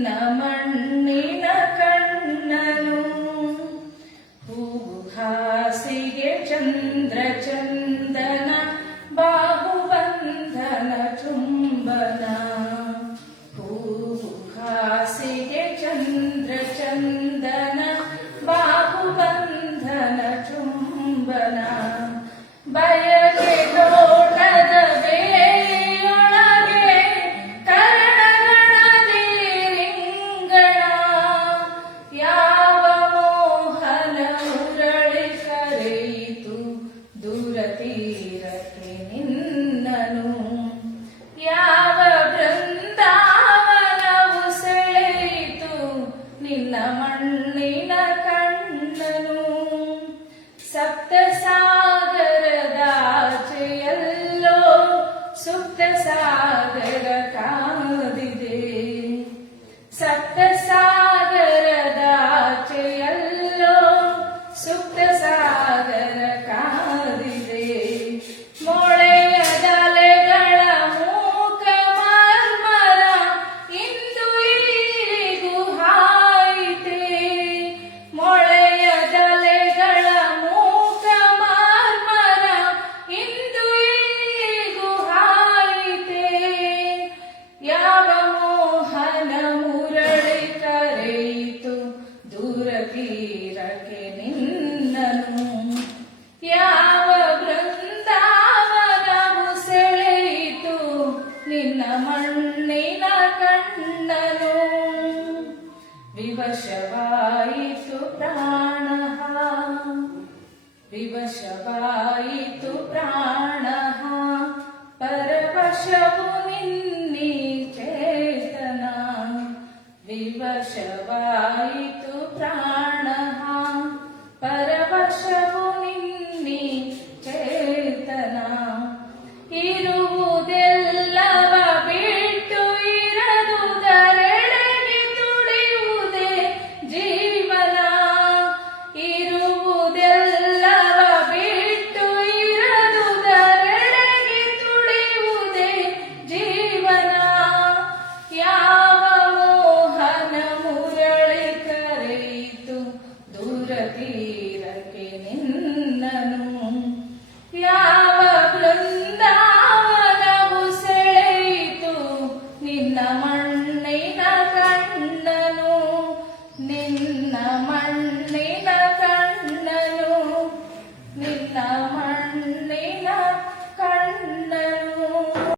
ನಿನ್ನ ಮಣ್ಣಿನ ಕಣ್ಣನು ಹೂವು ಹಾಸಿಗೆ ಚಂದ್ರ ಚಂದನ ಬಾಹುಬಂಧನ ಚುಂಬನ ಹೂವು ಹಾಸಿಗೆ ಚಂದ್ರ ಚಂದನ ಬಾಹುಬಂಧನ ಚುಂಬನ ಬಯಕೆ ತೋಟದ ಬೇಯೊಳಗೆ ಕರಣಗಣದಿ ರಿಂಗಣ ಯಾವ ಮೋಹನ ಮುರಳಿ ಕರೆಯಿತು ದೂರ ತೀರಕ್ಕೆ ನಿನ್ನನು ಯಾವ ಬೃಂದಾವನವು ಸೆಳೆಯಿತು ನಿನ್ನ ಮಣ್ಣಿನ ಕಣ್ಣನು ಸಪ್ತ ಸಾಗರದಾಚೆಯಲ್ಲೋ ಸುಪ್ತ ಸಾಗರ ಕಾದಿದೆ ಸಪ್ತ ಸಾಗರದಾಚೆಯಲ್ಲೋ ಸುಪ್ತ ಸಾಗರ ಕಾದಿದೆ ಮೊಳೆಯದಲೆಗಳ ಮೂಕ ಮರ್ಮರ ಇಂದು ಇಲ್ಲಿಗೂ ಹಾಯಿತೆ ಮೊಳೆಯದಲೆಗಳ ಮೂಕ ಮರ್ಮರ ಇಂದು ಇಲ್ಲಿಗೂ ಹಾಯಿತೆ ಯಾವ ಮೋಹನ ಮುರಳಿ ಕರೆಯಿತು ದೂರ ತೀರಕ್ಕೆ ನಿನ್ನನು ಯಾವ ಬೃಂದಾವನವು ಸೆಳೆಯಿತು ನಿನ್ನ ಮಣ್ಣಿನ ಕಣ್ಣನು ವಿವಶವಾಯಿತು ಪ್ರಾಣ ವಿವಶವಾಯಿತು ಪ್ರಾಣ ಪರವಶವು ನಿನ್ನಿ ಚೇತನ ವಿವಶವಾಯಿತು